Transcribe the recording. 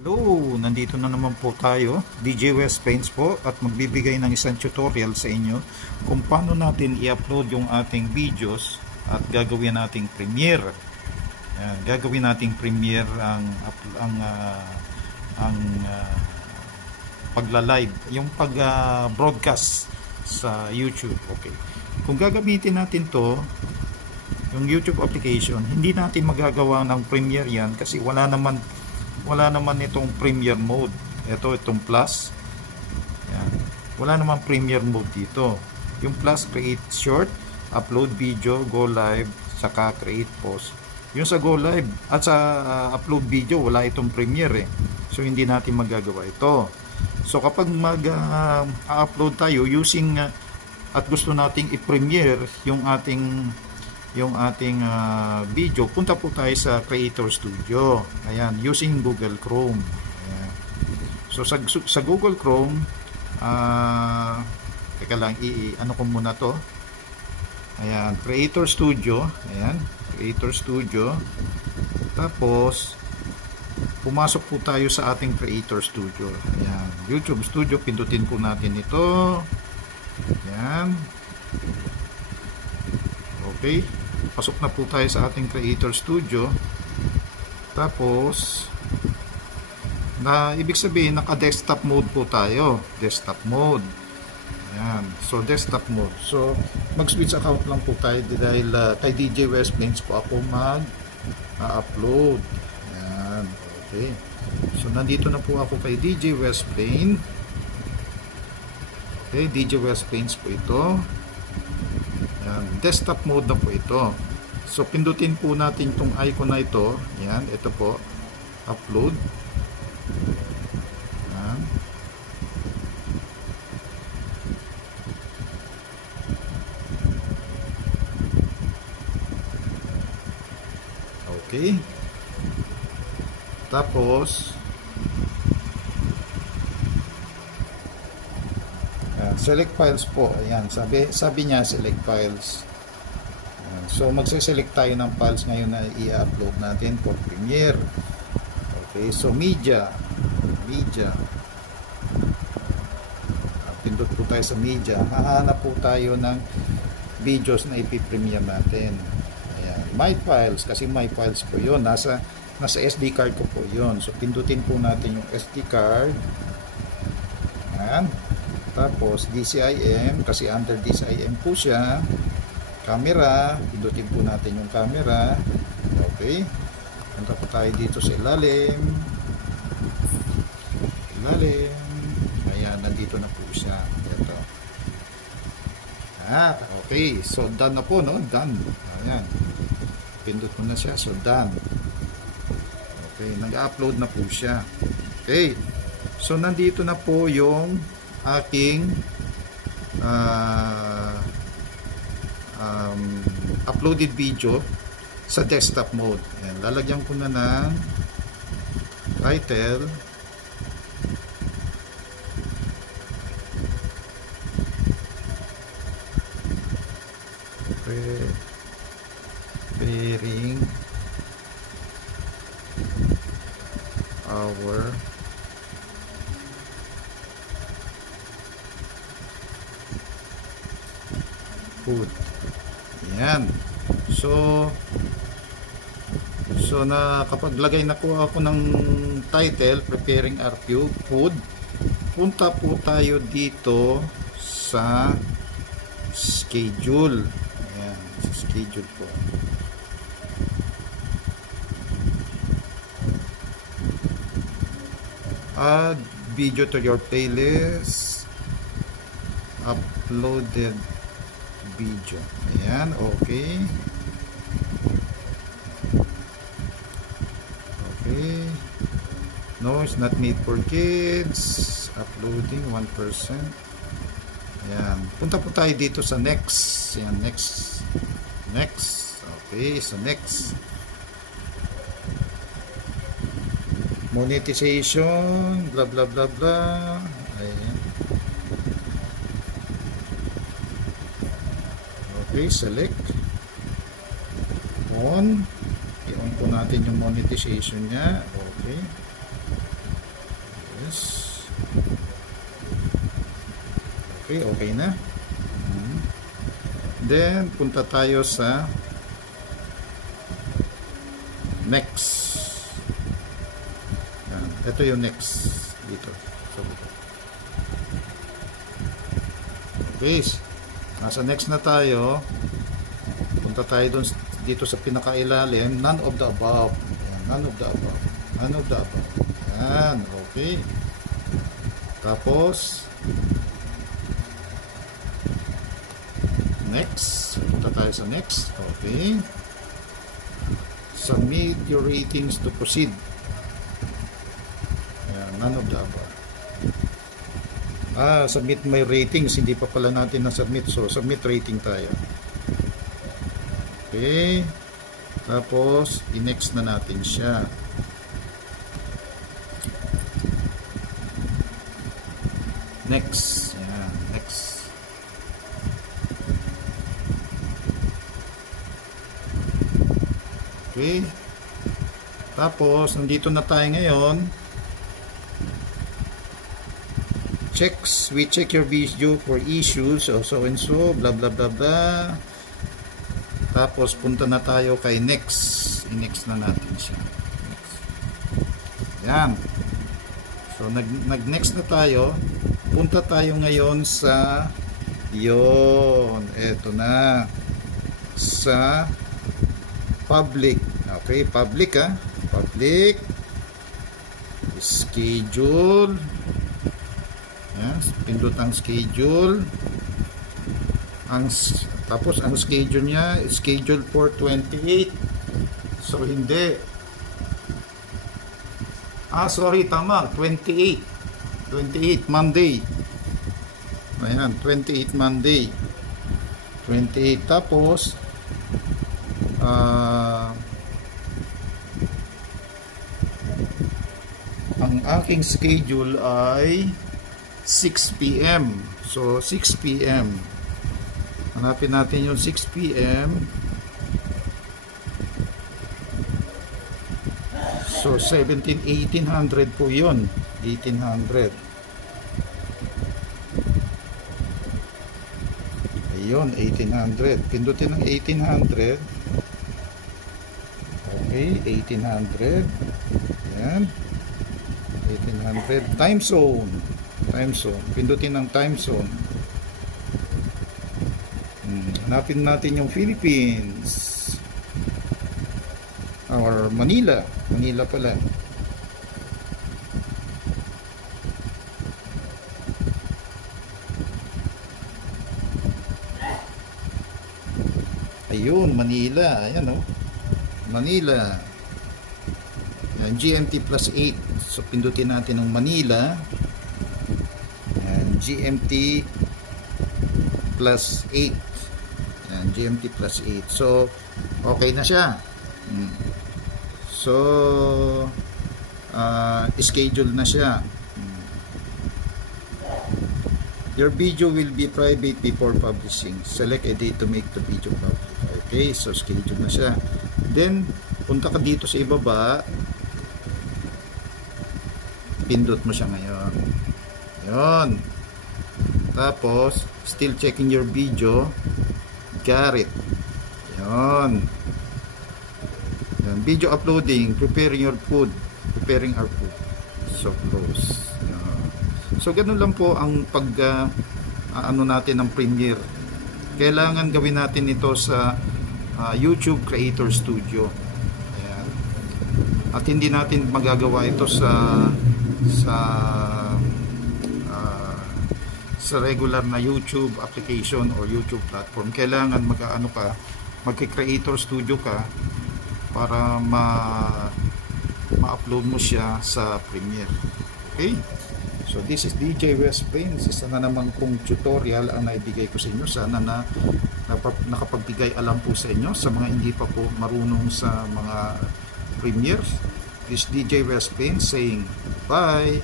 Hello, nandito na naman po tayo, DJ West Paints po, at magbibigay ng isang tutorial sa inyo kung paano natin i-upload yung ating videos at gagawin nating premiere. Yan, gagawin nating premiere ang pagla-live, yung pag-broadcast sa YouTube. Okay. Kung gagamitin natin to, yung YouTube application, hindi natin magagawa ng premiere yan kasi wala naman itong premiere mode. Itong plus. Yan. Wala naman premiere mode dito. Yung plus, create short, upload video, go live, saka create post. Yung sa go live at sa upload video, wala itong premiere So hindi natin magagawa ito. So kapag mag-upload tayo using at gusto nating i-premiere yung ating video, punta po tayo sa Creator Studio. Ayan, using Google Chrome. Ayan. So sa Google Chrome, teka lang, ano ko muna to. Ayan, Creator Studio. Ayan, Creator Studio. Tapos pumasok po tayo sa ating Creator Studio. Ayan, YouTube Studio, pindutin po natin ito. Ayan. Okay, pasok na po tayo sa ating Creator Studio. Tapos ibig sabihin naka-desktop mode po tayo. Desktop mode. Ayan. So desktop mode. So mag-switch account lang po tayo dahil kay DJ West Paints po ako mag-upload. Ayan. Okay. So nandito na po ako kay DJ West Paints. Okay, DJ West Paints po ito. Desktop mode na po ito. So pindutin po natin itong icon na ito. Yan, ito po, upload. Yan. Okay. Tapos select files po. Ayan, sabi niya select files. Ayan, so magse-select tayo ng files ngayon na i-upload natin for Premiere. Okay, so media. Pindot po tayo sa media. Hahanap po tayo ng videos na ipi-premiere natin. Ayan, my files, kasi my files po 'yon. Nasa SD card ko po 'yon. So pindutin po natin yung SD card. Ayan. Tapos DCIM, kasi under DCIM po siya. Camera, pindutin po natin yung camera. Okay. Punta po tayo dito sa ilalim. Ayan, nandito na po siya. Ito. Okay. So done na po, no? Done. Ayan. Pindot po na siya. So done. Okay, nag-upload na po siya. Okay. So nandito na po yung aking uploaded video sa desktop mode. Ayan, lalagyan ko na ng title. Preparing our food. Ayan. So nakapaglagay na po ako ng title, preparing our food. Punta po tayo dito sa schedule. Ayan, sa schedule po. Add video to your playlist. Uploaded video. Ayan, okay. Okay. No, it's not made for kids. Uploading 1%. Ayan. Punta po tayo dito sa next. Ayan, next. Okay, so next. Monetization, blah blah blah blah. Ayan. Okay, select on. I-on po natin yung monetization niya. Okay. Okay, okay na. Then, punta tayo sa next. Yan. Ito yung next dito. So, okay. Nasa next na tayo. Punta tayo dito sa pinakailalim. None of the above. Yan. None of the above. None of the above. Yan. Okay. Tapos, next. Punta tayo sa next. Okay. Submit your ratings to proceed. Ayan, none of the above. Submit my ratings. Hindi pa pala natin na-submit. So, submit rating tayo. Okay. Tapos, i-next na natin siya. Next. Ayan, next. Okay. Tapos, nandito na tayo ngayon. We check your video for issues, so and so, blah blah blah blah. Tapos, punta na tayo kay next. I-next na natin siya. Next. Yan. So, nag-next na tayo. Punta tayo ngayon sa yon. Eto na. Sa public. Okay, public public schedule. Yan, pindot ang schedule. Tapos ang schedule niya, schedule for 28. So hindi. Sorry, tama, 28. 28 Monday. Ayan, 28 Monday. 28 tapos ang aking schedule ay 6 PM. So 6 PM. Hanapin natin yung 6 PM. So 1800 po yun. 1800. Ayun, 1800. Pindutin ng 1800. Okay, 1800. Yan. 1800. Time zone. Time zone. Pindutin ng time zone. Hanapin natin yung Philippines. Or Manila. Manila pala. Ayun, Manila. Ayan o. Manila. Ayan, GMT plus 8. So, pindutin natin ng Manila. Ayan, GMT plus 8. Ayan, GMT plus 8. So, okay na siya. So, schedule na siya. Your video will be private before publishing. Select a date to make the video public. Okay, so schedule na siya. Then, punta ka dito sa ibaba. Pindot mo siya ngayon. Yun. Tapos, still checking your video. Got it. Yun. Yan. Video uploading. Preparing your food. Preparing our food. So, close. Yan. So, ganun lang po ang ano natin ng Premiere. Kailangan gawin natin ito sa YouTube Creator Studio. Ayan. At hindi natin magagawa ito sa regular na YouTube application or YouTube platform. Kailangan magki-Creator Studio ka para ma-upload mo siya sa Premiere. Okay? So this is DJ West Brains. Isa na naman kong tutorial ang naibigay ko sa inyo. Sana na nakapagbigay alam po sa inyo. Sa mga hindi pa po marunong sa mga Premiere, this DJ West Brains saying bye.